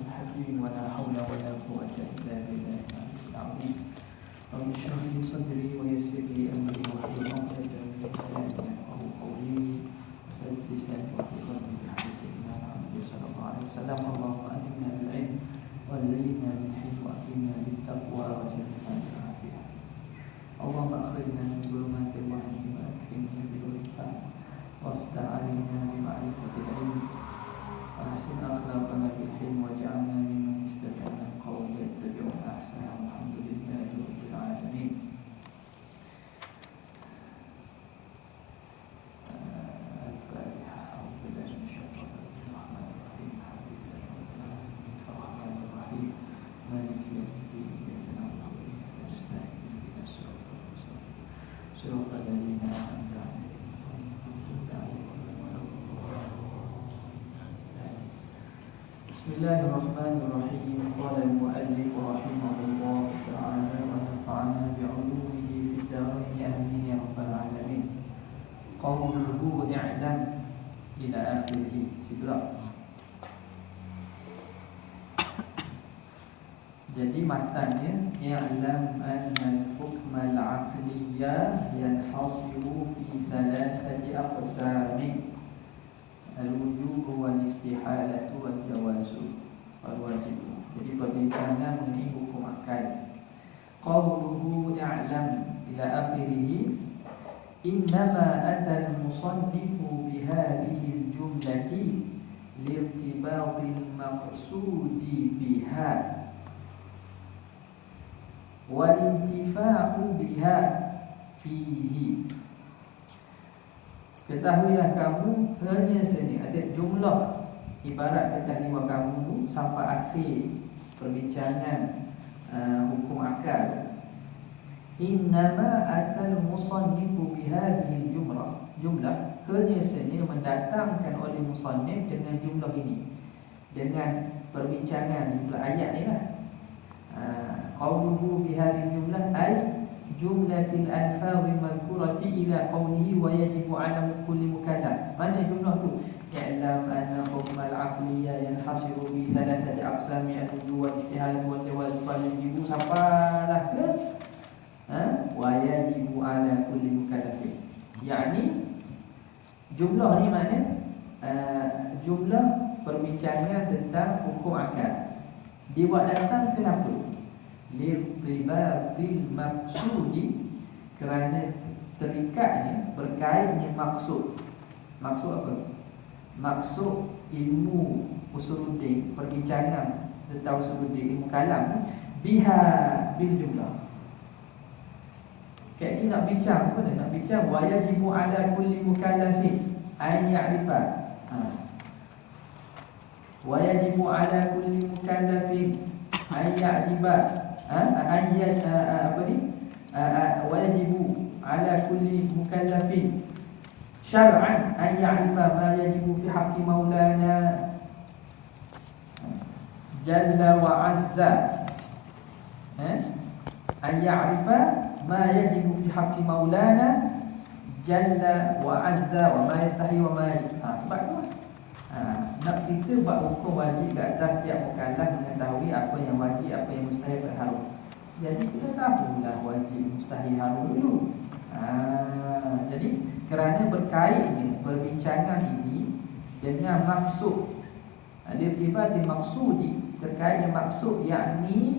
الحكيم ولا حول ولا قوة إلا بالله العظيم. رب اشرح لي صدري ويسر لي أمري واحلل عقدة من لساني يفقهوا قولي وسدد لساني واحلل قلبي بحديث سيدنا محمد صلى الله عليه وسلم. اللهم علمنا بالعلم وزينا بالحلم وأكرمنا بالتقوى وجعلنا بالعافية. اللهم أخرجنا من ظلمات الوهم وأكرمنا بنور الفهم وافتح علينا بمعرفة العلم وأحسن أخلاقنا بالحلم واجعلنا ممن استمع القول يتبعون أحسنه. الحمد لله رب العالمين. الفاتحة. أعوذ بالله من الشيطان الرجيم. الرحمن الرحيم مالك يوم الدين إياك نعبد وإياك نستعين اهدنا الصراط المستقيم صراط الذين أنعمت عليهم غير المغضوب عليهم ولا الضالين. بسم الله الرحمن الرحيم. قال المؤلف رحمه الله تعالى ونفعنا بعلومه في الدارين آمين يا رب العالمين. قوله اعلم إلى آخره. Situlah. Jadi matanya i'lam anna al-hukm al-aqliyya yanhasiru fi thalathati aqsam: al-wujub wal-istihalatu wal-jawazu wal-wajib. Jadi perbincangan mengenai hukum akal. Qawluhu i'lam ila akhirih. Innama ata al-musannifu bihadhihi al-jumlati liirtibati al-maqsudi biha wal-intifa'u biha fihi. Ketahuilah kamu hanya sini ada jumlah ibarat ketentuan kamu sampai akhir perbincangan hukum akal. Innama atal musannifu bihadhihi jumlah hanya sini mendatangkan oleh musannif dengan jumlah ini, dengan perbincangan jumlah ayat ni lah. Qawluhu bihadhihi jumlah ay jumlatil alfadhi madhkurati ila qawlihi wa yajibu ala kulli mukallaf. Mana jumlah tu? I'lam anna hukm al-aqliyya yanhasiru bi thalathati aqsami al-wujub wal istihalah wal jawaz fal yajibu sapalah ke wa yajibu ala kulli mukallafin. Yani jumlah ni mana? Jumlah perbincangan tentang hukum akal. Dibuat datang kenapa? Lirtibatil maqsudi, kerana terikatnya, berkaitnya maksud. Maksud apa? Maksud ilmu usuluddin, perbincangan tentang usuluddin, ilmu kalam, biha bil jumlah. Kayak ni nak bincang apa ni? Nak bincang wa yajibu ala kulli mukallafin an ya'rifa. Wa yajibu ala kulli mukallafin an ya'rifa. Apa ni? Wajibu ala kulli mukallafin syar'an an ya'rifa ma yajibu fi haqqi maulana jalla wa azza. An ya'rifa ma yajibu fi haqqi maulana jalla wa azza wa ma yastahi wa ma yajib. Sebab tu nak kita buat hukum wajib kat atas setiap mukallaf mengetahui apa yang wajib, apa yang mustahil dan haram. Jadi kita tahulah wajib, mustahil, haram dulu. Jadi kerana berkaitnya perbincangan ini dengan maksud, lirtibati maksudi, terkait dengan maksud, yakni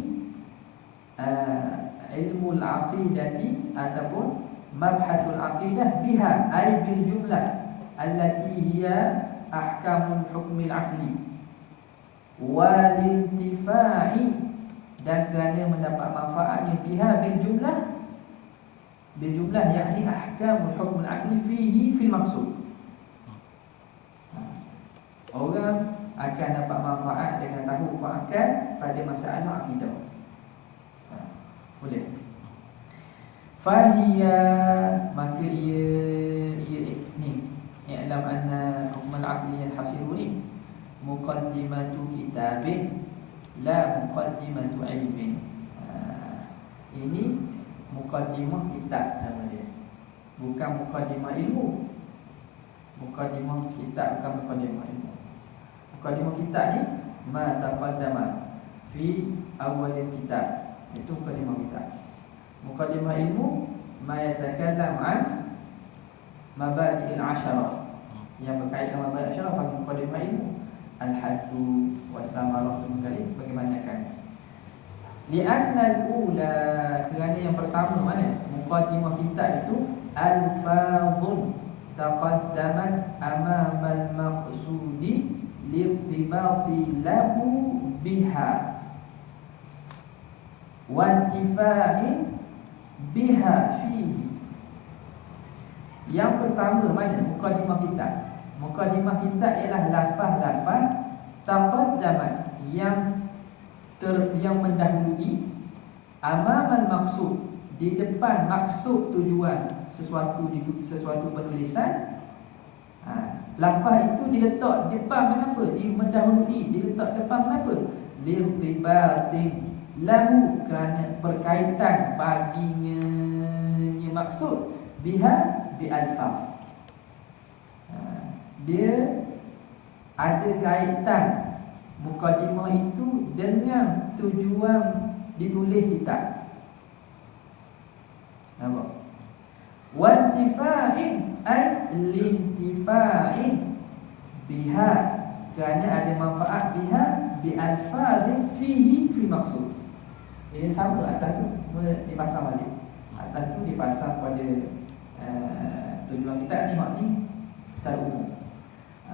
ilmu al-aqidati ataupun mabhasul aqidah biha ay bil jumlah allati hiya ahkamul hukmil aqli wal intifa'i, dan kerana mendapat manfaatnya biha bil jumlah yakni ahkamul hukmil aqli fihi fil maksud. Orang akan dapat manfaat dengan tahu hukum akal pada masalah akidah. Boleh. Fahiya, maka ia ni i'lam anna hukm al-aqli yanhasiru ni muqaddimatu kitabin la muqaddimatu ilmin. Ini muqaddimah kitab nama dia, bukan muqaddimah ilmu. Muqaddimah kitab bukan muqaddimah ilmu. Muqaddimah kitab ni ma taqaddama fi awal kitab, itu mukadimah kitab. Mukadimah ilmu ma yatakallam an mabadi'il asyarah, yang berkaitan dengan mabadi' asyarah bagi mukadimah ilmu. Al-haddu wa thamarah sekali bagaimanakan. Li'anna al-ula, kerana yang pertama mana? Mukadimah kitab itu alfazun taqaddamat amama al-maqsudi lirtibati lahu biha wa intifa'in biha fihi. Yang pertama mana? Mukadimah kitab. Mukadimah kitab ialah lafaz-lafaz taqaddamat yang mendahului amamal maksud, di depan maksud tujuan sesuatu penulisan. Lafaz itu diletak depan kenapa? Mendahului, diletak depan kenapa? Lirtibatin lahu, kerana berkaitan baginya maksud biha bi alfaz. Dia ada kaitan mukadimah itu dengan tujuan ditulis kitab. Nampak? Wantifa'in ay lintifa'in biha, kerana ada manfaat biha bi alfazin fihi fi maksud. Ia sama atas tu dipasang balik. Atas tu dipasang pada tujuan kita ni makni secara umum.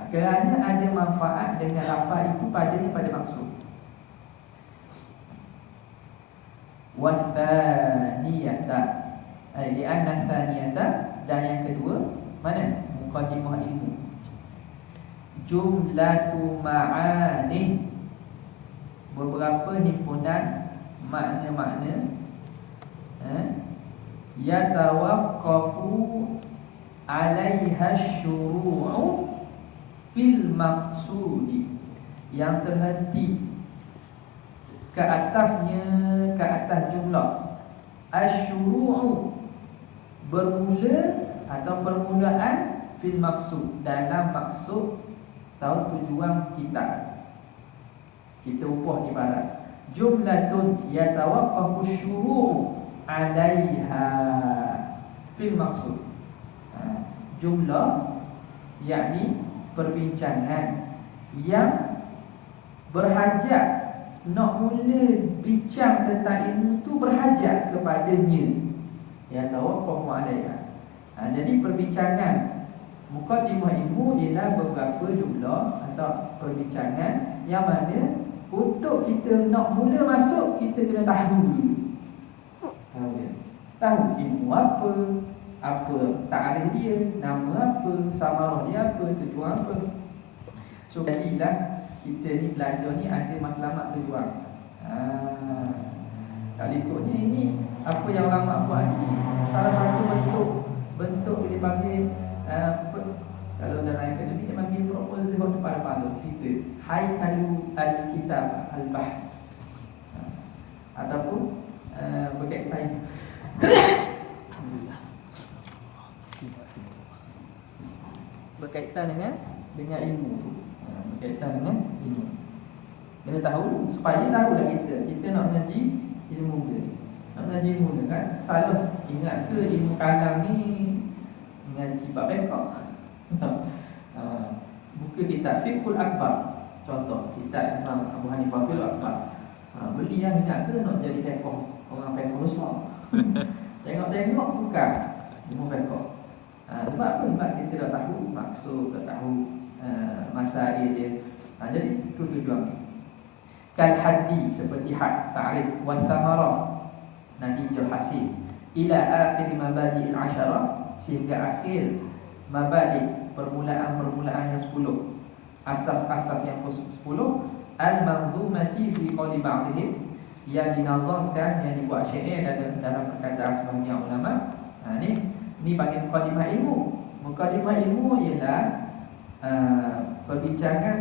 Kerana ada manfaat dengan lafaz itu pada maksud. Wa thaniyata, li'anna thaniyata, dan yang kedua mana? Muqaddimah ilmu. Jumlatu ma'ani, beberapa himpunan makna-makna yatawaqqafu 'alaiha syuru'u fil maqsudi, yang terhenti ke atasnya, ke atas jumlah asyuru'u, bermula atau permulaan fil maksud, dalam maksud atau tujuan kita ubah ibarat jumlatun yatawaqqafu syuru'u 'alaiha fil maksud. Jumlah yakni perbincangan yang berhajat, nak mula bincang tentang ilmu tu berhajat kepadanya, ya tawaqqafu 'alaiha. Jadi perbincangan mukadimah ilmu ialah beberapa jumlah atau perbincangan yang mana untuk kita nak mula masuk, kita kena tahu dulu. Tahu ilmu apa ta'arif dia, nama apa, samarah dia apa, tujuan apa. So jadilah kita ni belajar ni ada matlamat tujuan. Tak ikutnya ini apa yang ulama buat ni, salah satu bentuk dia panggil kalau dalam akademik dia panggil proposal depan tu, cerita haikalu al-kitab al-bahth, ataupun berkaitan berkaitan dengan ilmu tu, berkaitan dengan ilmu. Kena tahu supaya tahulah kita nak ngaji ilmu ke, nak ngaji ilmu ke kan. Salah ingat ke ilmu kalam ni ngaji bab fiqh. Buka kitab Fiqhul Akbar, contoh kitab Imam Abu Hanifah Fiqhul Akbar. Beli yang ingat ke nak jadi fiqh, orang fiqh besar. Tengok-tengok bukan ilmu fiqh. Sebab apa? Sebab kita dah tahu maksud, dah tahu masail dia. Jadi itu tujuan. Kal haddi, seperti had, ta'rif, wa thamarah, natijah hasil, ila akhir mabadi'il asyarah, sehingga akhir mabadi', permulaan yang 10, asas-asas yang 10, al-manzumati fi qawli ba'dihim, yang dinazamkan, yang dibuat syair dalam perkataan sebahagian ulama. Ni panggil mukadimah ilmu. Mukadimah ilmu ialah perbincangan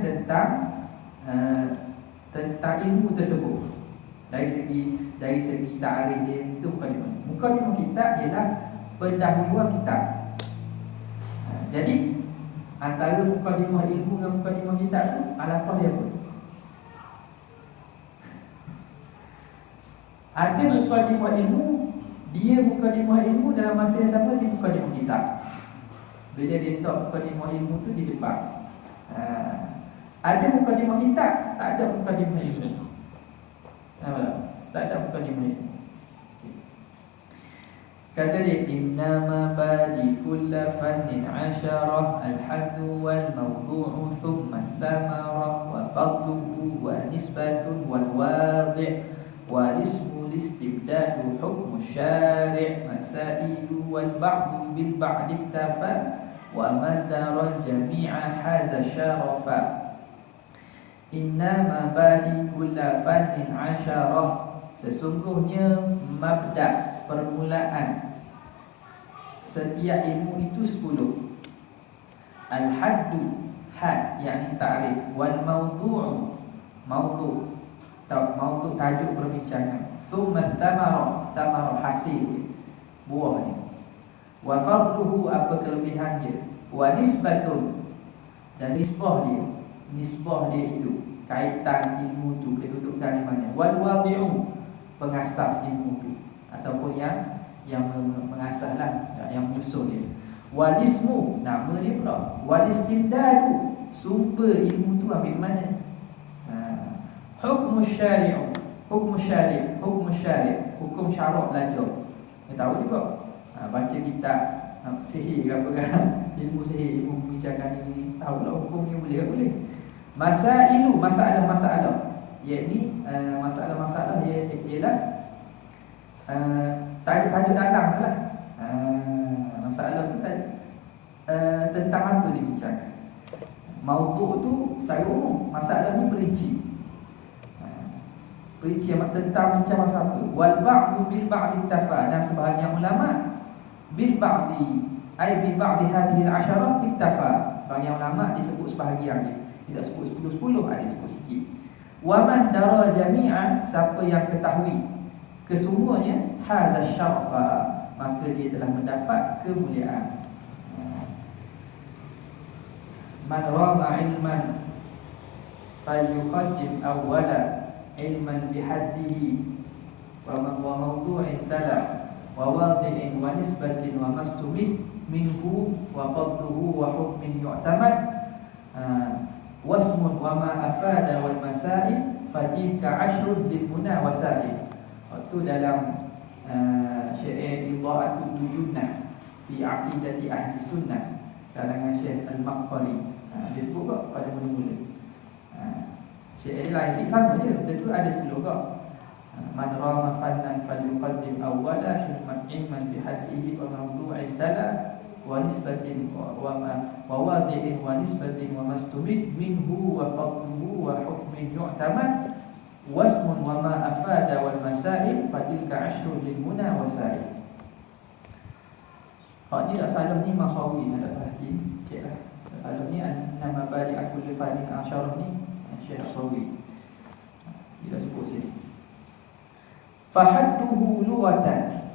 tentang ilmu tersebut. Dari segi ta'arif dia, itu mukadimah. Mukadimah kitab ialah pendahuluan kitab. Jadi antara mukadimah ilmu dengan mukadimah kitab tu, alafah dia apa? Ada mukadimah ilmu, dia mukadimah ilmu dalam masa yang sama dia mukadimah kitab. Bila dia letak mukadimah ilmu tu di depan. Ada mukadimah kitab, tak ada mukadimah ilmu. Tak ada mukadimah ilmu. Kata dia, innama badi kulla fannin asyarah al-haddu wal mawdu'u thumma thamarah wa fadluhu wa nisbatun wal wadi' wa ismu listibdadu hukmu syari' masailu wal ba'du bil ba'di iktafa wa madara jami'a hadha syarafa. Innama badi kulla fannin asyarah, sesungguhnya mabda' permulaan setiap ilmu itu 10. Al-haddu, had, yakni ta'rif. Wal mawdu'u, mawdu', mawdu' tajuk perbincangan. Thumma thamarah, thamarah hasil, buah ni. Wa fadluhu, apa kelebihan dia. Wa nisbatun, dan nisbah dia. Nisbah dia itu, kaitan ilmu tu, kedudukan di mana. Wal wadi'u, pengasas ilmu tu, ataupun yang mengasahlah, yang menyusun dia. Walismu, nama dia pula. Walistimdadu, sumber ilmu tu ambil mana. Hukmu syari'u, hukmu syari', hukmu syari', hukum syarak belajar. Dia tahu juga. Baca kitab sihir ke apa kan, ilmu sihir, ilmu pembicaraan ini, tahulah hukum ni boleh ke boleh. Masailu, masalah-masalah, iaitu masalah-masalah ialah tajuk dalam lah. Masalah tu tentang apa dibincangkan. Mawdu' tu secara umum, masalah ni perinci. Perinci tentang bincang masalah apa. Wal ba'du bil ba'di iktafa, dan sebahagian ulama bil ba'di, ai bil ba'di hadhihi al-'asharah iktafa. Sebahagian ulama disebut sebahagian dia, tidak sebut 10-10, ada sebut sikit. Wa man dara jami'an, siapa yang ketahui kesemuanya, hazza syarafa, maka dia telah mendapat kemuliaan. Man rama ilman falyuqaddim awwala ilman bihaddihi wa mawdu'in tala wa wadi'in wa nisbatin wa mastumid minhu wa fadluhu wa hukmin yu'tamad wasmun wa ma afada wal masail fatilka ashrun lil muna wasail. Waktu dalam syair Idha'atul Dujunnah fi aqidati ahli sunnah karangan Syekh Al-Maqbari, dia sebut kok pada mula-mula. Syair lain sikit sama je, dia tu ada 10 kok. Man rama fannan falyuqaddim awwala ilman bihaddihi wa mawdu'in tala wa nisbatin wa wadi'in wa nisbatin wa mastumid minhu wa fadluhu wa hukmin yu'tamad wasmun wa ma afada wal masail fatilka ashrun lil muna wasail. Hak ni tak salah ni Masawi, ada pasti cek lah. Tak salah ni nama bari akul fadin asyarah ni Syekh Masawi. Dia sebut sini. Fahadduhu lughatan,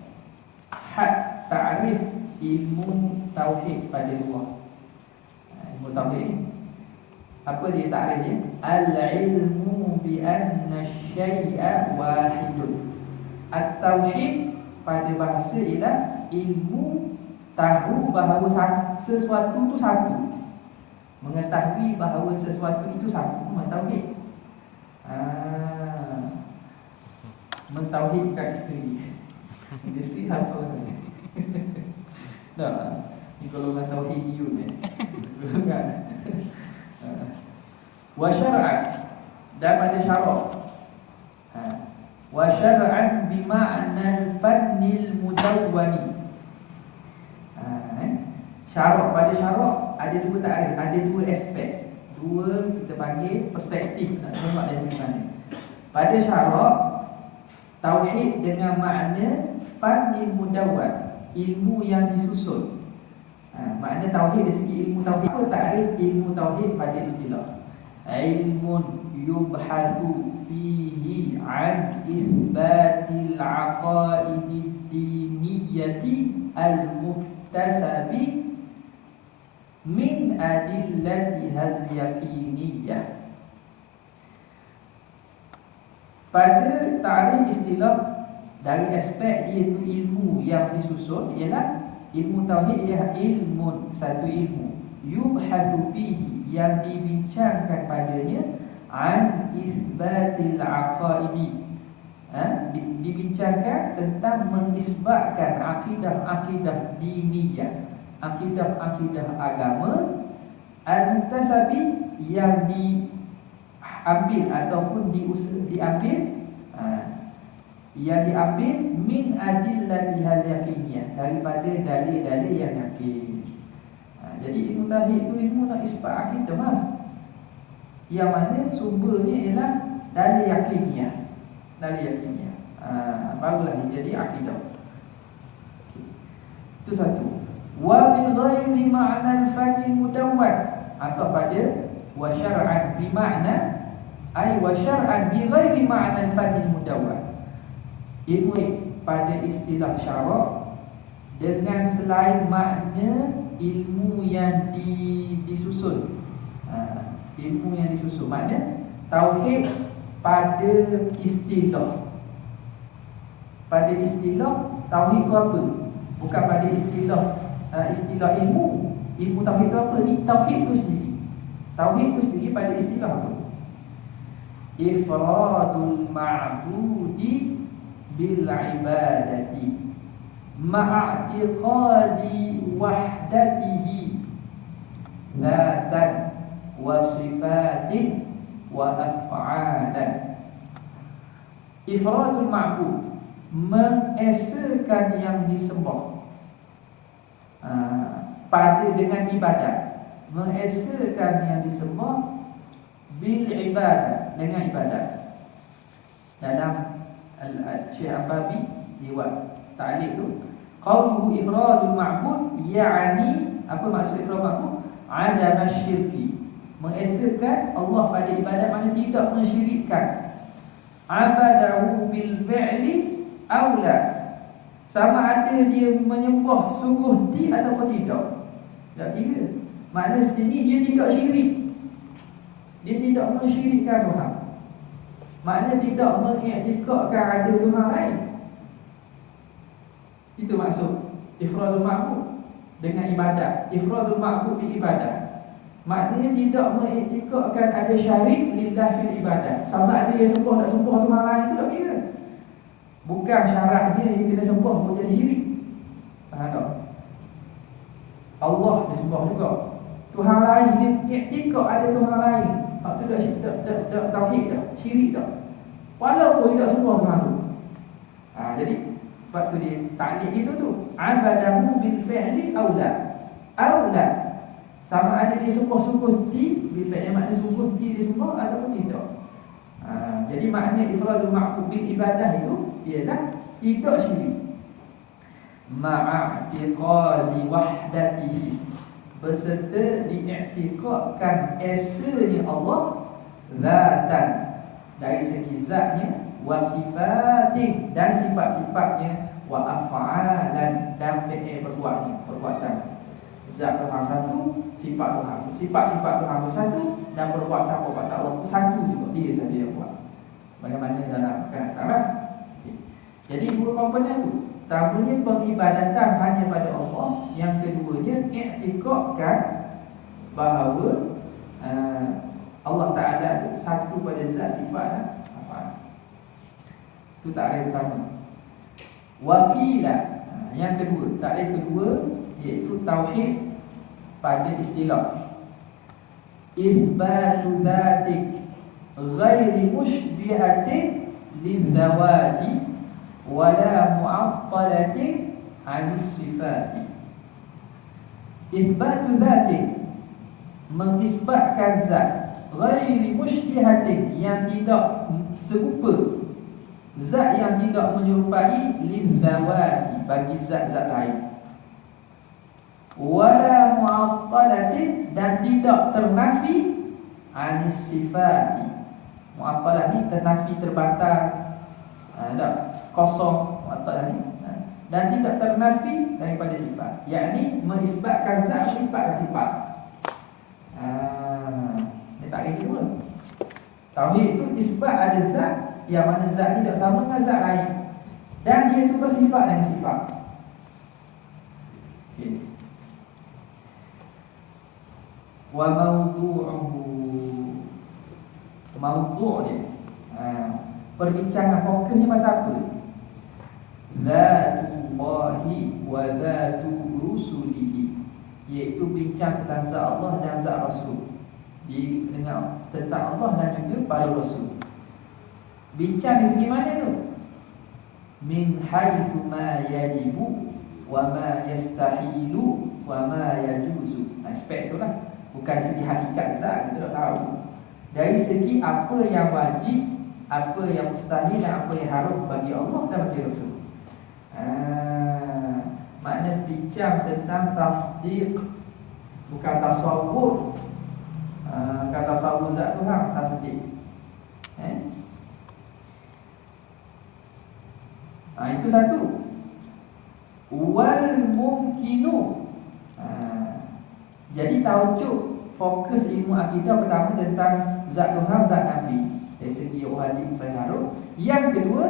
had ta'rif ilmu tauhid pada lughah. Ilmu tauhid ni apa dia takrif dia? Al-ilmu bi anna syai'a wahidun. At-tauhid pada bahasa ialah ilmu tahu bahawa sesuatu itu satu. Mengetahui bahawa sesuatu itu satu, mentauhid. Mentauhidkan isteri. Isteri satu orang. Tak. Ni kalau dengan tauhidiyun ni. Golongan. Wa syar'an, dan pada syarak. Wa syar'an bima'na al-fannil mudawwani. Syarak, pada syarak ada dua takrif, ada dua aspek. Dua kita panggil perspektif, nak tengok dari segi mana. Pada syarak, tauhid dengan makna fannil mudawwan, ilmu yang disusun. Makna tauhid dari segi ilmu tauhid. Apa takrif ilmu tauhid pada istilah? Ilmun yubhathu fihi an isbatil aqaidid diniyati al-muktasabi min adillatiha al-yakiniyah. Pada takrif istilah dari aspek iaitu ilmu yang disusun ialah ilmu tauhid ialah ilmu, satu ilmu yubhathu fihi, yang dibincangkan padanya, an isbatil aqaidi, dibincangkan tentang mengisbatkan akidah-akidah diniyah, akidah-akidah agama, al-muktasabi, yang diambil ataupun diambil yang diambil min adillatihal yaqiniyah, daripada dalil-dalil yang yakin. Jadi ilmu tauhid itu ilmu nak isbat akidah lah, yang mana sumbernya ialah dalil yakiniyah. Dalil yakiniyah barulah dia jadi akidah. Itu satu. Wa bi ghairi ma'na al-fadl mudawwad, atau pada wa syar'an bi ma'na, ay wa syar'an bi ghairi ma'na al-fadl mudawwad, ilmu pada istilah syarak dengan selain makna ilmu yang disusun. Ilmu yang disusun makna tauhid pada istilah. Pada istilah tauhid itu apa? Bukan pada istilah ilmu. Ilmu tauhid itu apa? Ni tauhid itu sendiri. Tauhid itu sendiri pada istilah apa? Ifradul ma'budi bil ibadati ma'atiqadi wahdatihi dzatan wa sifatin wa af'alan. Ifradul ma'bud, mengesakan yang disembah pada dengan ibadat, mengesakan yang disembah bil ibadah, dengan ibadat. Dalam Syekh Al-Babi liwat ta'liq tu, qauluhu ifradul ma'bud, ya'ni, apa maksud ifradul ma'bud? Adam syirki, mengesakan Allah pada ibadat, mana tidak mensyirikkan. Abadahu bil fi'li aw la, sama ada dia menyembah sungguh ataupun tidak. Tak kira. Makna sini dia tidak syirik, dia tidak mensyirikkan Tuhan. Makna tidak mengiktikadkan ada Tuhan lain. Itu maksud ifradul ma'bud dengan ibadat. Ifradul ma'bud bi ibadah, maknanya tidak mengiktikadkan ada syarik lillah fil ibadah. Sama ada dia sembah tak sembah Tuhan lain, itu tak kira. Bukan syaratnya dia kena sembah untuk jadi syirik. Faham tak? Allah disembah juga. Tuhan lain dia iktikad ada Tuhan lain, itu dah tauhid dah, syirik dah, walaupun tidak sembah Tuhan tu. Jadi sebab tu dia ta'liq itu tu, abadahu bil fi'li aw la, sama ada dia sembah sungguh ti, bil fi'li makna sungguh ti dia sembah ataupun tidak. Jadi makna ifradul ma'bud bil ibadah itu ialah tidak syirik. Ma'atiqadi wahdatihi, beserta diiktikadkan esanya Allah zatan, dari segi zatnya, wa sifatin, dan sifat-sifatnya, wa af'alan, dan fi'il perbuatan. Zat Tuhan satu, sifat Tuhan, sifat-sifat Tuhan itu satu, dan perbuatan-perbuatan Allah itu satu juga, dia saja yang buat. Bagaimana dalam kanak-kanak. Jadi dua komponen tu. Pertamanya peribadatan hanya pada Allah, yang keduanya iktikadkan bahawa Allah Ta'ala itu satu pada zat, sifat dan apa. Itu takrif pertama. Wakilah, yang kedua, takrif kedua iaitu tauhid pada istilah. Itsbatu dzatik ghairi musybihatin lidzawati wala mu'attalatin 'anis sifati. Itsbatu dzatik, mengisbatkan zat, ghairi musybihatin, yang tidak serupa, zat yang tidak menyerupai, lidzawati, bagi zat-zat lain, wala mu'attalatin, dan tidak ternafi, 'anis sifati. Mu'attalah ni ternafi, terbatal, kosong, mu'attalah ni, dan tidak ternafi daripada sifat, yakni mengisbatkan zat, mengisbatkan sifat. Dia tak kira pun. Tauhid itu isbat ada zat, yang mana zat ni tak sama dengan zat lain. Dan dia itu bersifat dengan sifat. Okay. Wa mawdu'uhu, mawdu' dia, perbincangan fokusnya pasal apa? Zatullahi wa zatu rusulihi, iaitu bincang tentang zat Allah dan zat Rasul. Di dengan tentang Allah dan juga para Rasul. Bincang di segi mana tu? Min haitsu ma yajibu wa ma yastahilu wa ma yajuzu. Aspek itulah, bukan segi hakikat zat kita tak tahu. Dari segi apa yang wajib, apa yang mustahil dan apa yang haram bagi Allah dan bagi Rasul. Makna bincang tentang tasdiq, bukan tasawur. Kata tasawur zat Tuhan, tasdiq. Itu satu. Wal mumkinu. Jadi tajuk fokus ilmu akidah pertama tentang zat Tuhan, zat Nabi dari segi wajib mustahil haram. Yang kedua,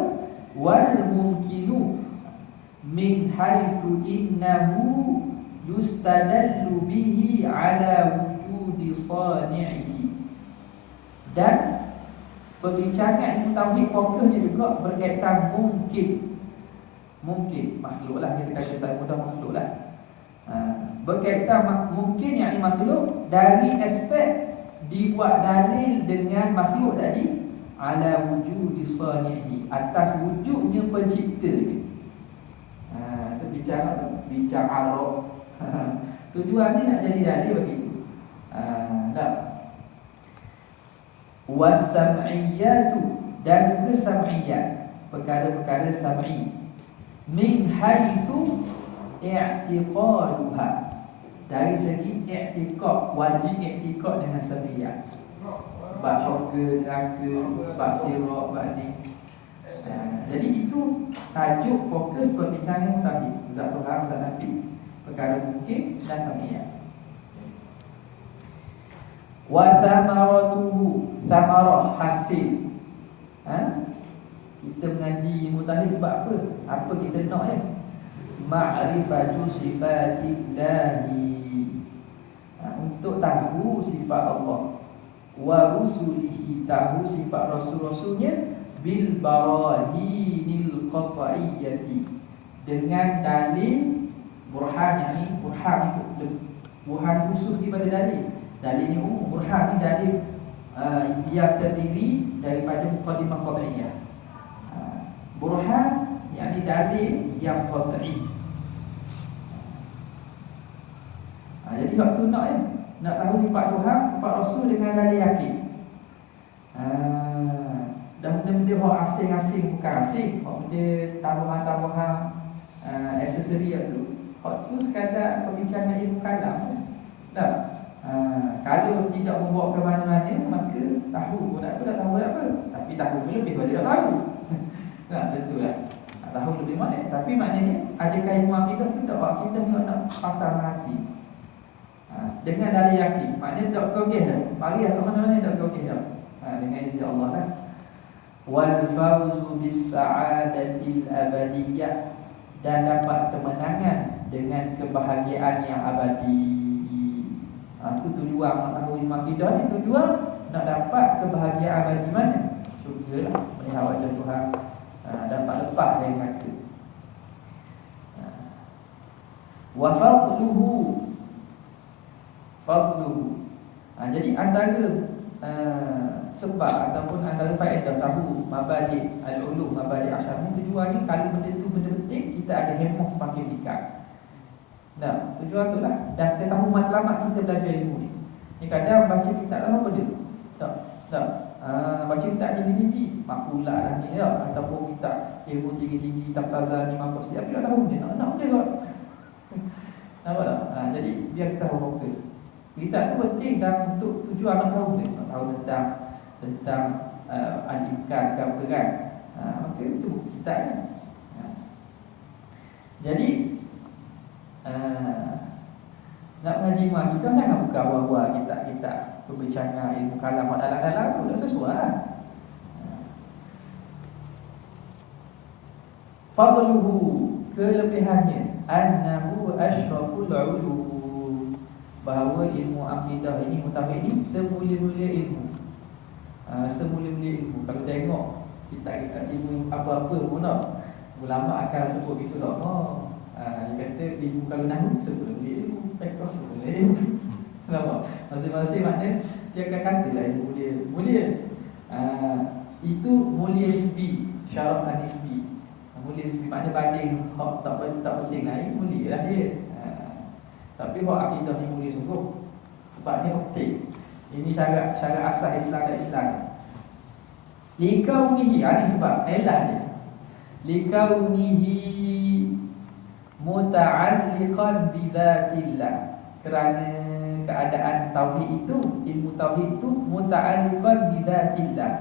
wal mumkinu min haitsu innahu yustadallu bihi ala wujudi sani'ihi. Dan perbincangan ilmu tauhid fokusnya juga berkaitan mungkin makhluklah, kita kata secara mudah makhluklah. Berkaitan mungkin yang makhluk dari aspek dibuat dalil dengan makhluk tadi ala wujudi sani'ihi, atas wujudnya pencipta dia. Itu bincang arok. Tujuannya nak jadi dalil begitu. Was-sam'iyatu, dan juga sam'iyat, perkara-perkara sam'i, min haitsu i'tiqaduha, dari segi i'tiqad, wajib i'tiqad dengan sam'iyat. Bab syurga, neraka, bab sirat, bab ni. Jadi itu tajuk fokus perbincangan tadi, zat Tuhan, zat Nabi, perkara mungkin dan sam'iyat. Wa thamaratuhu, thamarah, hasil. Kita mengaji ilmu tauhid sebab apa? Apa kita nak ya? Ma'rifatu sifatillahi, untuk tahu sifat Allah. Wa rusulihi, tahu sifat rasul-rasulnya. Bil barahinil qat'iyyati, dengan dalil burhan. Yang ni burhan ni burhan khusus daripada dalil. Dalil ni umum, burhan ni dalil yang terdiri daripada muqaddimah qat'iyyah. Burhan yakni dalil yang qat'i. Jadi waktu nak tahu sifat Tuhan, sifat Rasul dengan dalil yakin. Dan benda-benda orang asing-asing, bukan asing, orang benda tambahan-tambahan aksesori tu, orang tu sekadar perbincangan ilmu kalam. Kalau tidak membawa ke mana-mana, maka tahu pun apa, dah tahu apa. Tapi tahu pun lebih pada dah tahu. Tentulah tahu lebih mana. Tapi maknanya adakah ilmu akidah tu tak? Kita ni nak pasang hati dengan dalil yakin. Maknanya tak kogeh dah. Mari ke mana-mana tak kogeh dah. Dengan izin Allah lah. Wal fawzu bis sa'adatil abadiyyah, dan dapat kemenangan dengan kebahagiaan yang abadi. Itu tujuan nak tahu ilmu akidah ni, tujuan nak dapat kebahagiaan abadi mana? Syurga lah, melihat wajah Tuhan, dapat lepas dari neraka. Wa fadluhu, jadi antara sebab ataupun antara faedah tahu mabadi' al-ulum, mabadi' asyar ni, tujuannya kalau benda tu benda penting, kita ada hemah semakin dekat. Tujuan tu lah. Dan kita tahu matlamat kita belajar ilmu ni. Kadang baca kitab lah apa dia? Tak. Baca kitab tinggi-tinggi, makulah lah ni ya. Ataupun kitab ilmu tinggi-tinggi, kitab Tazani, Makosi, tapi tak tahu dia nak dia kot. Nampak tak? Jadi biar kita tahu fokus. Kitab tu penting dan untuk tujuan nak tahu dia. Nak tahu tentang al-imkan ke apa kan. Maka itu kitab ni. Jadi nak mengaji ilmu akidah jangan buka awal-awal kitab-kitab perbincangan ilmu kalam dalam-dalam tu, tak sesuai. Fadluhu, kelebihannya, annahu asyraful ulum, bahawa ilmu akidah ini, mutawhid ini semulia-mulia ilmu. Semulia-mulia ilmu. Kalau tengok kita ilmu apa-apa pun tak, ulama akan sebut gitu tak. Dia kata ilmu kalau nahu semulia ilmu, fiqh semulia ilmu. Nampak? Masing-masing makna dia akan katalah ilmu dia mulia. Itu mulia nisbi, syaraf nisbi. Mulia nisbi makna banding hak tak penting lain, mulia lah dia. Tapi hak akidah ni mulia sungguh. Sebab ni penting. Ini cara asal Islam dan Islam. Likaunihi, ini sebab elah dia. Likaunihi muta'alliqan bidzatillah. Kerana keadaan tauhid itu, ilmu tauhid itu muta'alliqan bidzatillah,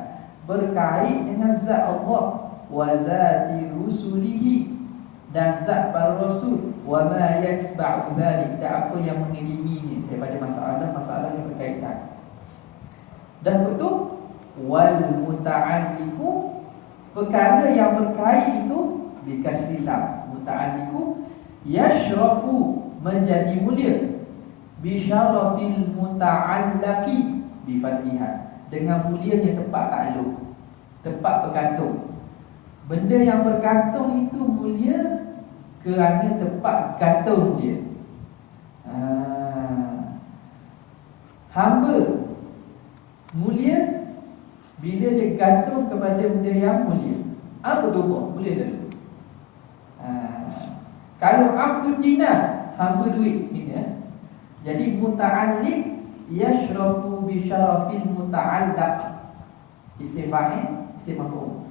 berkait dengan zat Allah, wa zati rusulihi, dan zat para rasul, wa ma yatsba'u dzalik, dan apa yang mengiringinya daripada masalah-masalah yang berkaitan. Dan itu wal muta'alliqu, perkara yang berkait itu bikasrillah, muta'alliqu, yashrafu, menjadi mulia, bisyarafil muta'allaqi bifatihah, dengan mulianya tempat takluk, tempat bergantung. Benda yang bergantung itu mulia kerana tempat gantung dia. Hamba mulia bila dia gantung kepada benda yang mulia. Apa tu mulia dulu? Kalau abdul dinar, hamba duit ini ya. Jadi muta'alliq yashrafu bi syarafil muta'allaq. Isim fa'il, isim maf'ul.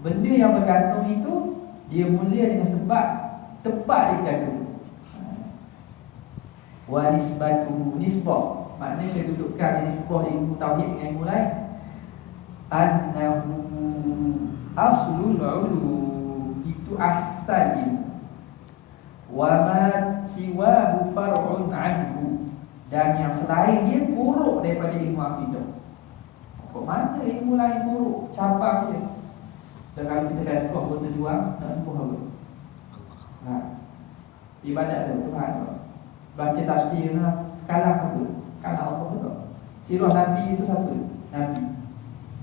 Benda yang bergantung itu dia mulia dengan sebab tempat dia gantung. Wa nisbatuhu, nisbah, maknanya kedudukan nisbah ilmu tauhid dengan ilmu lain. Annahu aslul ulum, itu asal ilmu. Wa ma siwahu far'un anhu, dan yang selain dia furuk daripada ilmu akidah. Kok mana ilmu lain furuk, cabang dia. Dan kalau kita kata kau bertujuan nak sembuh apa? Ibadat tu Tuhan. Baca tafsir kalah apa? Kalah apa juga. Sirah Nabi itu satu, Nabi.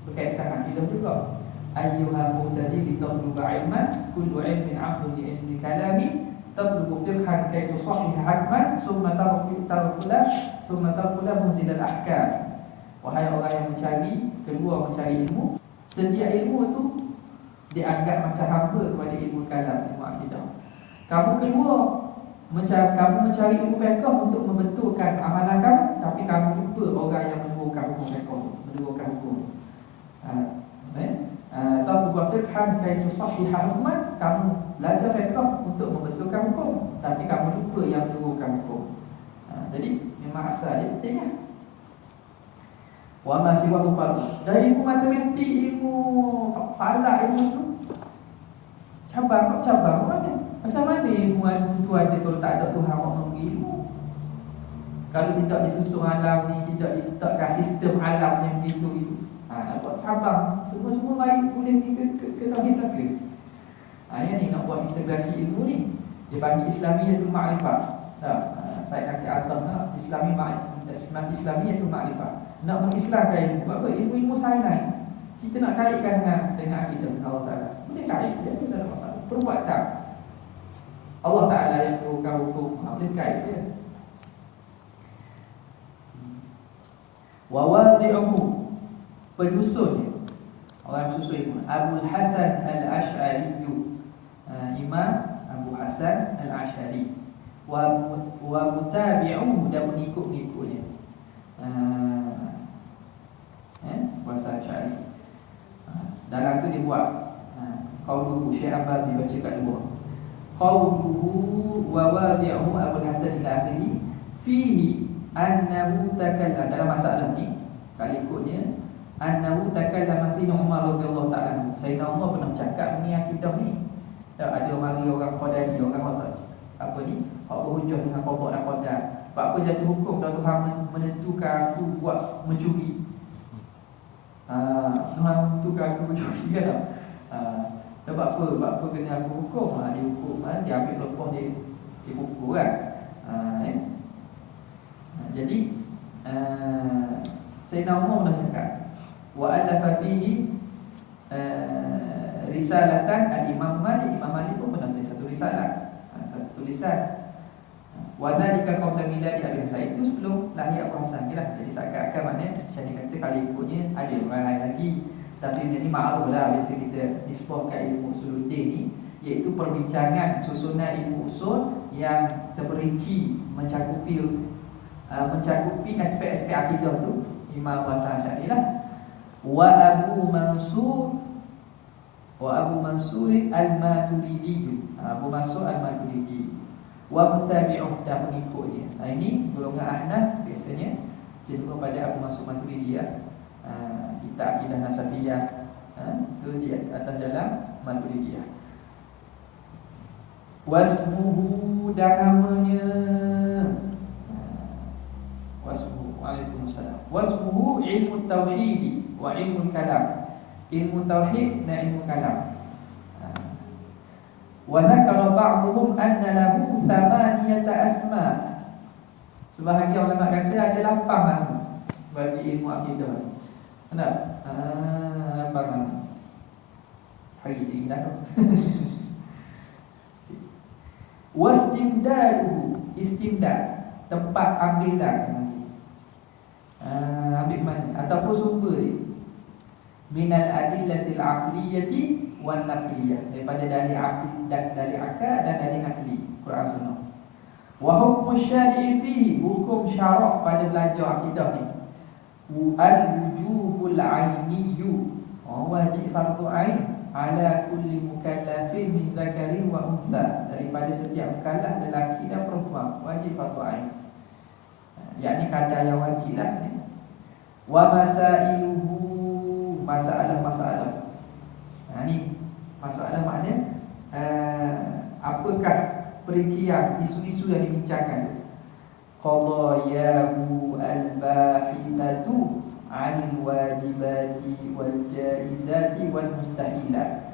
Berkaitan akidah juga. Ayyuhal muhtadi litatluba ilman, kullu ilmin 'abdun li ilmi kalami, tatlubu fiqhan kay tusahih hakman, summa tarfula munzil al-ahkam. Wahai orang yang mencari, keluar mencari ilmu, sedia ilmu itu dianggap macam hamba kepada ilmu kalam, ilmu akidah. Kamu keluar mencari ilmu fiqh untuk membetulkan amalan kamu, tapi kamu lupa orang yang menurunkan hukum fiqh, menurunkan hukum. Tatlubu fiqhan kay tusahih hakman, kamu belajar fiqh untuk membetulkan hukum, tapi kamu lupa yang menurunkan hukum. Jadi memang asal dia penting kan? Wa ma siwa fardu. Dari ilmu matematik, ilmu falak, ilmu tu cabang mana? Macam mana ilmu itu ada kalau tak ada Tuhan yang memberi ilmu? Kalau tidak disusun alam ni, tidak diletakkan sistem alam yang begitu itu, nak buat cabang, semua baik boleh ke tauhid ke? Yang ni nak buat integrasi ilmu ni. Dia bagi Islamiyatul Ma'rifah. Saya nak kata Islamiyatul Ma'rifah. Nak mengislamkan ilmu apa? Ilmu sains lain. Kita nak kaitkan dengan akidah dengan Allah Ta'ala. Boleh kait, dia tidak ada masalah. Perbuatan Allah Ta'ala yang menurunkan hukum, boleh kait dia. Wa wadi'uhu, penyusunnya, orang susun ilmu, Abu Hasan Al-Ash'ari, Imam Abu Hasan Al-Ash'ari, wa mutabi'uhu, dan mengikut-ngikutnya. Bahasa Ash'ari. Dalam tu dia buat qauluhu, Syekh Abbas dibaca kat luar. Qauluhu wa wadi'uhu Abu Hasan ila akhiri fihi annahu takallama, dalam masalah ni kalikutnya, annahu takallama fi Umar radhiyallahu ta'ala. Sayyidina Umar pernah bercakap ni akidah ni. Ada orang Qadari, orang apa ni, hak berhujah dengan qada dan qadar. Sebab apa jatuh hukum kalau Tuhan menentukan aku buat mencuri. Tuhan menentukan aku mencuri kan? Sebab apa? Sebab apa kena aku hukum? Dihukum, dia ambil lepas dia pukul kan. Jadi Sayyidina Umar dah cakap, wa alafa fihi risalatan al-Imam Malik. Imam Malik pun pernah tulis satu risalah, satu tulisan. Wa dzalika qabla miladi Abi Hasan, itu sebelum lahir Abu Hasan lah. Jadi seakan-akan maknanya Syekh kata kalau ikutnya ada orang lain lagi. Tapi benda ni maklum lah, biasa kita nisbahkan ilmu usuluddin ni, iaitu perbincangan susunan ilmu usul yang terperinci mencakupi aspek-aspek akidah tu Imam Abu Hasan Asy'ari lah. Wa Abu Mansur Al-Maturidi, Abu Mansur Al-Maturidi, wa mutabi'uh, dan pengikutnya. Ini golongan Ahnaf biasanya cenderung pada Abu Mansur Maturidi ya. Kita akidah Nasafiyah itu di atas jalan Maturidiyah. Wasmuhu, dan namanya wasmuhu, waalaikumsalam. Wasmuhu ilmu tauhid wa ilmu kalam. Ilmu tauhid dan ilmu kalam. Wa nakara ba'dhum anna lahu thamaniyata asma. Sebahagian ulama kata ada 8 nama bagi ilmu akidah. Kenapa? Apa nama? Hari ini dah. Wastimdaduhu, istimdad, tempat ambilan. Ambil mana? Ataupun sumber dia. Minal adillatil aqliyati wan naqliyah, daripada dalil aqli dan dalil akal dan dalil naqli, Quran Sunnah. Wa hukmu syar'i fihi, hukum syarak pada belajar akidah ni. Al-wujubul ainiyyu, wajib fardu ain ala kulli mukallafin min dzakarin wa untha, daripada setiap mukallaf lelaki dan perempuan, wajib fardu ain. Yakni kadar yang wajib lah ni. Wa masailuhu, masalah-masalah. Ni masalah makna apakah perincian isu-isu yang dibincangkan. Qadayahu al-bahithatu 'anil wajibati wal jaizati wal mustahilat.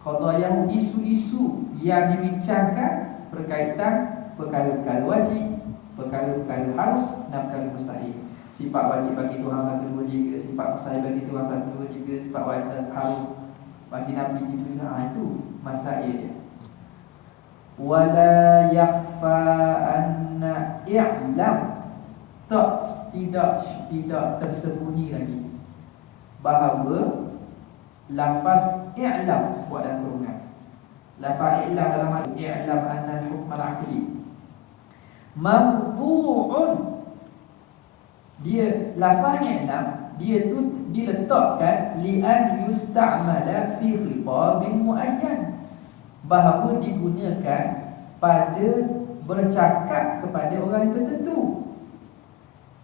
Qadayahu, isu-isu yang dibincangkan berkaitan perkara-perkara wajib, perkara-perkara harus dan perkara mustahil. Sifat wajib bagi Tuhan 1, 2, 3, sifat mustahil bagi Tuhan 1, 2, 3, sifat wajib harus bagi Nabi gitu juga. Itu masail dia. Wala yakhfa anna i'lam, tidak tersembunyi lagi bahawa lafaz i'lam buat dalam kurungan. Lafaz i'lam dalam arti i'lam anna al-hukm al-aqli mawdu'un, dia lafaz i'lam dia tu diletakkan li'an yusta'mala fi khitabin muayyan, bahawa digunakan pada bercakap kepada orang tertentu.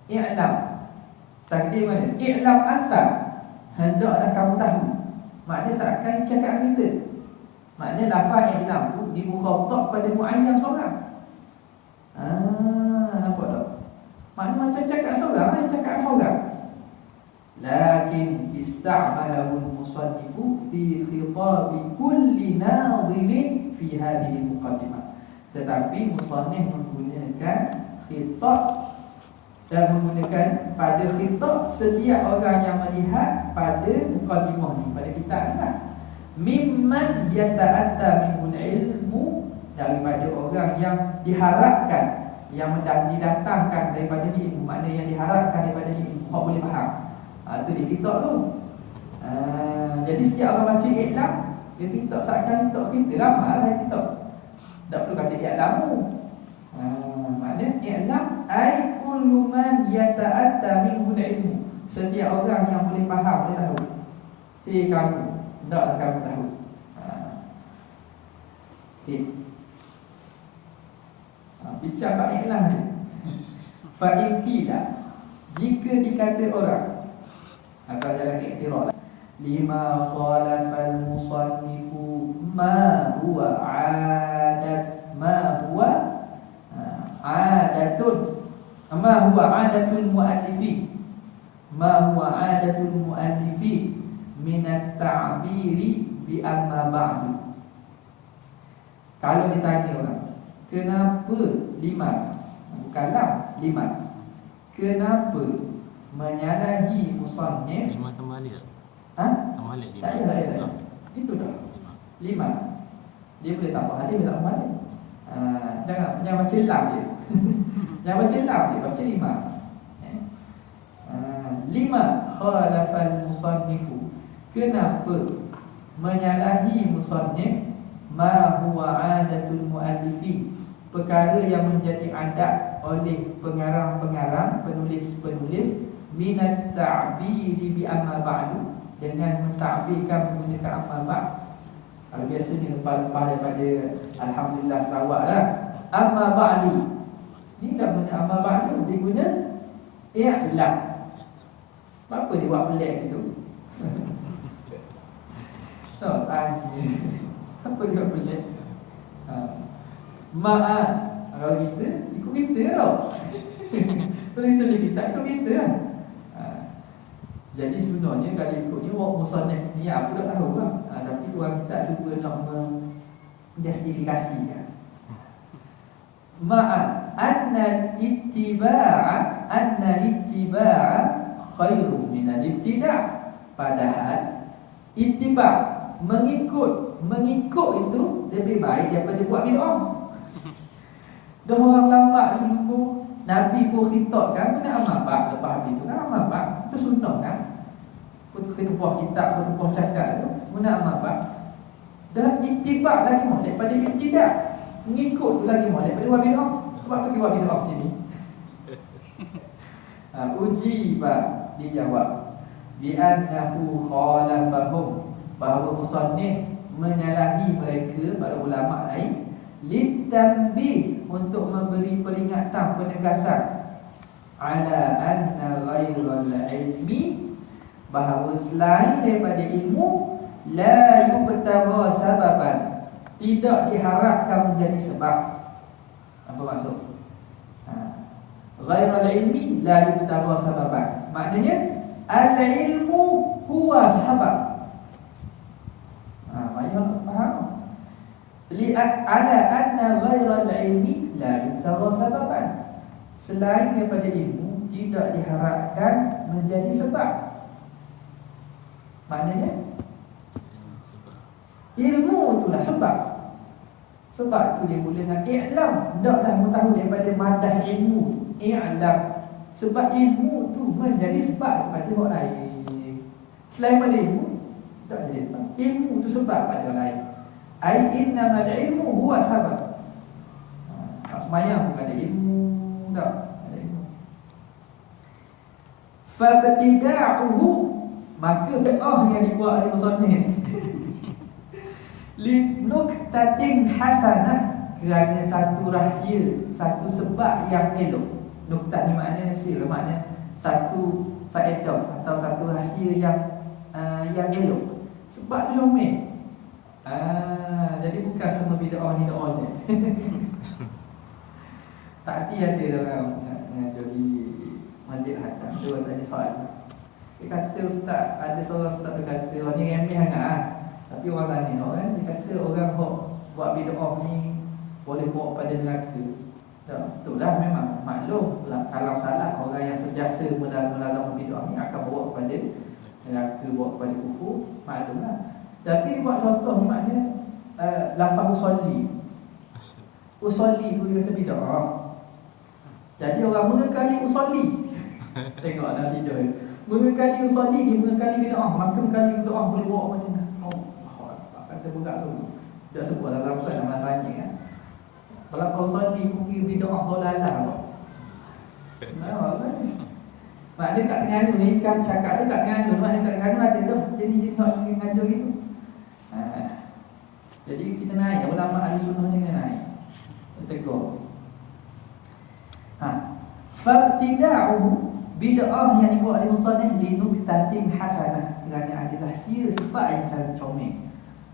I'lam, takdir mana? I'lam anta, hendaklah kamu tahu. Maknanya seakan cakap kita. Maknanya lafaz i'lam tu dimukhatab pada muayyan seorang. Nampak tak? Maknanya macam cakap seorang, cakap seorang. Lakin ista'malahu al-musannifu fi khitabi kulli nadhirin fi hadhihi al-muqaddimah. Tetapi musannif menggunakan khitab dan menggunakan pada khitab setiap orang yang melihat pada muqaddimah ni, pada kitab ni lah. Mimman yata'atta minhul ilmu, daripada orang yang diharapkan, yang didatangkan daripada ni ilmu, maknanya yang diharapkan daripada ni ilmu, hak boleh faham. Itu dia kitab tu. Jadi setiap orang baca i'lam, dia kitab seakan kitab kita, lama lah kitab. Tak perlu kata i'lamu. Maknanya i'lam ay kullu man yata'atta minhu ilmu, setiap orang yang boleh faham, boleh tahu. Kamu, hendaklah kamu tahu. Bicara i'lam ni. Fa in qila, jika dikata orang atau jalan iktiraf, lima khalafal musannifu ma huwa adat, ma huwa adatun, ma huwa adatul muallifin, ma huwa adatul muallifin min at-ta'biri bi amma ba'du. Kalau ditanya orang, kenapa lima, bukan lam, lima, kenapa menyalahi musannif? Lima tambah alif tak? Ha? Tambah alif lima. Tak payah. Itu dah. Lima. Dia boleh tambah alif, tak tambah alif. Jangan baca lam je. Jangan baca lam je, baca lima. Lima khalafal musannifu. Kenapa menyalahi musannif ma huwa adatul muallifi, perkara yang menjadi adat oleh pengarang-pengarang, penulis-penulis, minat ta'biri bi amma ba'du, dengan mentakbirkan menggunakan amma ba'd. Kalau biasanya lepas daripada alhamdulillah selawat lah, amma ba'du ni tak guna amma ba'du, dia guna i'lam. Apa dia buat pelik gitu? Tak tanya. Apa dia buat pelik? Ma'at. Kalau kita, ikut kita tau. Kalau kita tulis kitab, ikut kita kan. Jadi sebenarnya kalau ikutnya wak musannif ni aku tak tahu lah. Tapi tuan kita cuba nak menjustifikasikan. Ma'at anna ittiba'a khairu minal ibtida'. Padahal ittiba', mengikut itu lebih baik daripada buat bid'ah. Dah orang lama dulu Nabi pun khitabkan guna amal ba'd, lepas habis tu kan amal ba'd itu sunnah kan. Ketubuh kitab, ketubuh cakap tu guna amal ba'd. Dan ittiba' lagi molek pada ibtida'. Mengikut tu lagi molek pada buat bid'ah. Sebab pergi buat bid'ah sini. Uji pak dijawab bi annahu khalafahum, bahawa musannif menyalahi mereka, para ulama lain, litanbih, untuk memberi peringatan, penegasan, ala anna ghairal ilmi, bahawa selain daripada ilmu, la yubtagha sababan, tidak diharapkan menjadi sebab. Apa maksud? Ghairal ilmi la yubtagha sababan, maknanya al-ilmu huwa sabab. Maknanya faham? Ala anna ghairal ilmi la yubtagha sababan, selain daripada ilmu tidak diharapkan menjadi sebab. Maknanya ilmu itulah sebab. Sebab tu dia mula dengan i'lam. Hendaklah mengetahui daripada madah ilmu, i'lam. Sebab ilmu tu menjadi sebab kepada orang lain. Selain pada ilmu, tak jadi sebab. Ilmu tu sebab pada orang lain. Ai innamal ilmu huwa sabab. Tak sembahyang bukan ada ilmu, tak ada ilmu. Fabtida'uhu, maka bid'ah yang dibuat oleh musannif li nuktatin hasanah, kerana satu rahsia, satu sebab yang elok. Nuktat ni maknanya sir, maknanya satu faedah atau satu rahsia yang elok. Sebab tu comel. Jadi bukan semua bid'ah ni on je. Tak ada dalam jadi majlis hatam. Dia tanya soal. Dia kata ustaz, ada seorang ustaz dia kata orang ni remeh sangat tapi orang tanya kan, dia kata orang buat bid'ah ni boleh bawa pada neraka. Betul lah, memang maklum kalau salah orang yang sentiasa melazam bid'ah ni akan bawa kepada neraka, bawa kepada kufur, maklum lah. Tapi buat contoh ni maknanya lafaz usolli tu dia kata bid'ah. Jadi orang mengekali usolli. Tengok ada lidah dia. Mengekali usolli, dia mengekali bid'ah. Maka mengekali bid'ah boleh bawa kepada neraka. Kata buka tu tak sebut dalam Al-Quran, nak tanya kan. Kalau kau usolli mungkin bid'ah dolalah kau. Nah, kan. Mak dia kat Terengganu ni kan cakap dia kat Terengganu, mak dia kat Terengganu ada tu. Jadi nak ngajar gitu. Jadi kita naik, ulama ahli sunnah ni naik. Tegur. Fabtida'uhu, bid'ah yang dibuat oleh musannif li nuktatin hasanah, kerana ada rahsia sebab yang cara comel.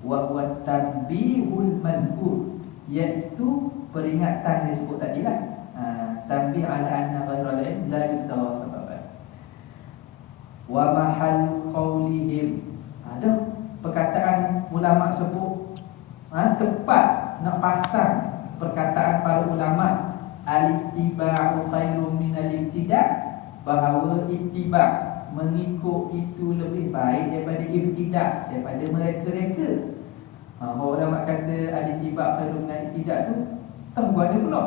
Wa huwa tanbihul madhkur, iaitu peringatan yang disebut tadi lah. Tanbih ala anna ghairal ilm la yubtagha sababan. Wa mahal qawlihim, ada perkataan ulama sebut tepat nak pasang perkataan para ulama al-ittiba'u khairun minal ibtida', bahawa ittiba' mengikut itu lebih baik daripada ibtida', daripada mereka-reka. Bahawa ulama kata al-ittiba' khairun minal ibtida' tu tengok ada pula.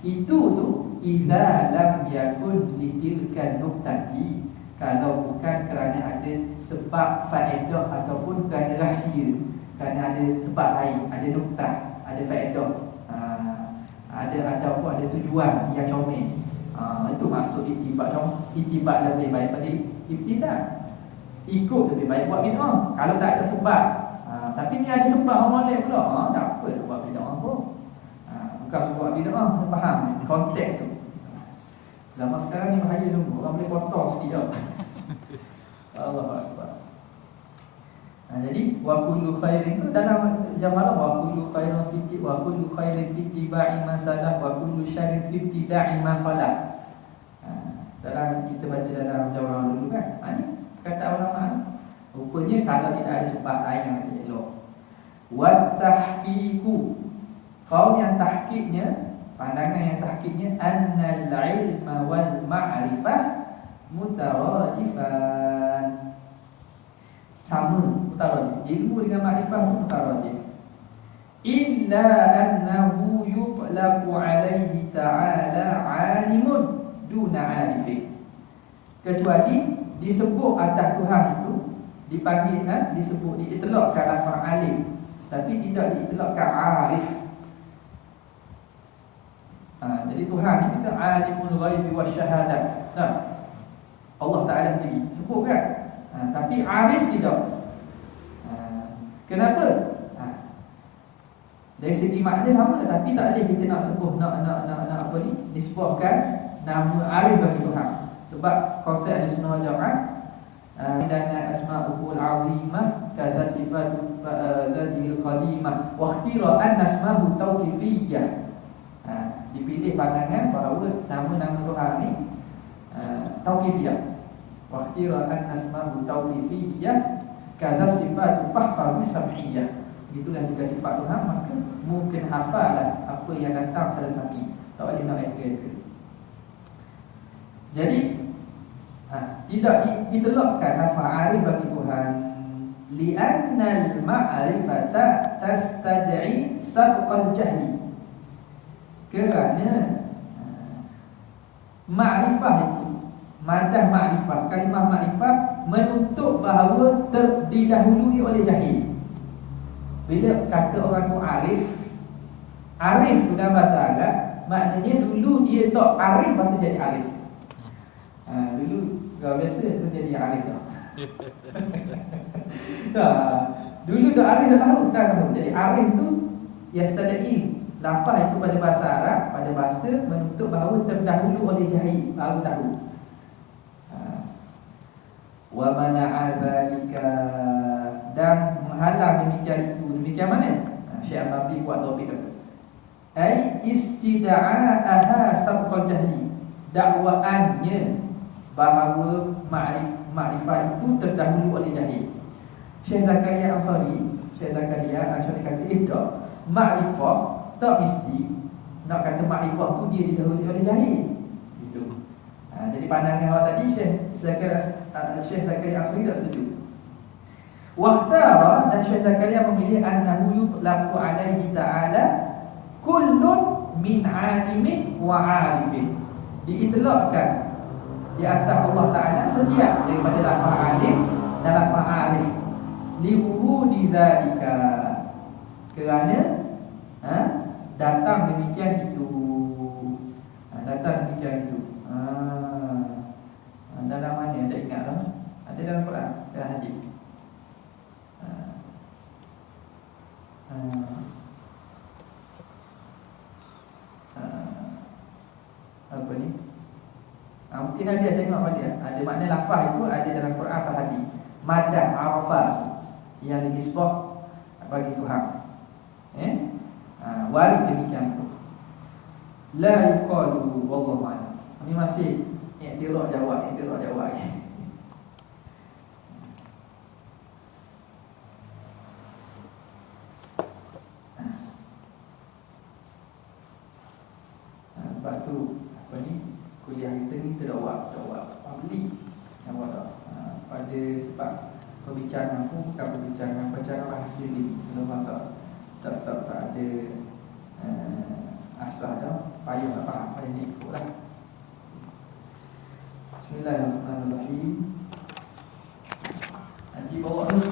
Itu tu idza lam yakun litilkan nuqtati, kalau bukan kerana ada sebab faedah ataupun kerana rahsia, kerana ada sebab lain, ada nuktah, ada faedah, ada ataupun ada tujuan yang comel. Itu maksud ittiba'. Ittiba' lebih baik pada ibtida'. Ikut lebih baik buat bid'ah kalau tak ada sebab. Tapi ni ada sebab orang lain pula. Tak apa nak buat bid'ah pun. Bukan sebab bid'ah, faham konteks tu. Zaman sekarang ni bahaya semua. Orang boleh kotor sikit tau. Allahu Akbar. Jadi wa kullu khairin tu dalam jamalah, wa kullu khairin fi wa kullu khairin fi ittiba'i ma salaf wa kullu syarrin fi ibtida'i ma khalaf. Dalam kita baca dalam jawab dulu kan. Ni kata ulama ni. Rupanya kalau tidak ada sebab lain yang ada elok. Wa tahqiqu. Kaum yang tahqiqnya, pandangan yang tahqiqnya annal ilma wal ma'rifah mutaradifan. Sama, mutaradif. Ilmu dengan makrifah mutaradif. Illa annahu yutlaqu alaihi ta'ala alimun duna arifin. Kecuali disebut atas Tuhan itu dipanggil, disebut, diitlaqkan lafaz alim, tapi tidak diitlaqkan arif. Jadi Tuhan ni kita alimul ghaibi wasyahadah. Allah Ta'ala sendiri sebut kan. Tapi arif tidak. Kenapa? Dari segi makna sama, tapi tak boleh kita nak sebut nak apa ni, disebutkan nama arif bagi Tuhan. Sebab konsep ada sunnah wal jamaah dengan asma'ul azimah kata sifat dzil qadimah wa ikhtira'an asma'u tauqifiyyah. Dipilih pandangan bahawa nama-nama Tuhan ni tauqifiyah. Wa ikhtira'an asma'u tauqifiyyah kata sifat fahfadhi sam'iyyah. Itulah juga sifat Tuhan, maka mungkin hafallah apa yang datang secara sam'i. Tak boleh nak reka-reka. Jadi tidak ditelakkan lafaz arif bagi Tuhan, li'annal ma'rifata tastad'i sabqal jahli. Kerana makrifah itu, madah makrifah, kalimah makrifah menuntut bahawa didahului oleh jahil. Bila kata orang tu arif, arif tu dalam bahasa Arab maknanya dulu dia tak arif, lepas tu jadi arif. Dulu kau biasa tu jadi arif tau. Dulu dah arif dah tahu, sekarang tahu. Jadi arif tu yastadai, lafaz itu pada bahasa Arab, pada bahasa menuntut bahawa terdahulu oleh jahil, baru tahu. Wa mana'a dzalika, dan menghalang demikian itu. Demikian mana? Syekh Al-Babi buat topik itu. Ai istida'aha sabqal jahli, dakwaannya bahawa makrifah itu terdahulu oleh jahil. Syekh Zakaria Ansari kata tak, makrifah tak mesti nak kata makrifah tu dia didahului oleh jahil. Gitu. Jadi pandangan awak tadi Syekh Zakaria Ansari tak setuju. Wakhtara, dan Syekh Zakaria memilih annahu yutlaqu alaihi ta'ala kullun min alimin wa arifin. Diitlaqkan di atas Allah Ta'ala setiap daripada lafaz alim dan lafaz arif. Liwurudi dzalika, kerana datang demikian itu. Datang demikian itu. Dalam mana ada ingat tak? Ada dalam Quran, dalam hadis. Apa ni? Mungkin ada tengok balik. Ada makna lafaz itu ada dalam Quran atau hadis. Madah arafah yang dinisbah bagi Tuhan. Warid demikian tu. La yuqalu wallahu a'lam. Ini masih iktiraf jawab lagi. sebab tu kuliah kita ni terawak public. Nampak tak? Pada sebab perbicaraan pun bukan perbicaraan rahsia ni. Nampak tak? Tak ada asal dah. Payah nak faham, payah nak ikut lah. Bismillahirrahmanirrahim. Nanti bawa tu,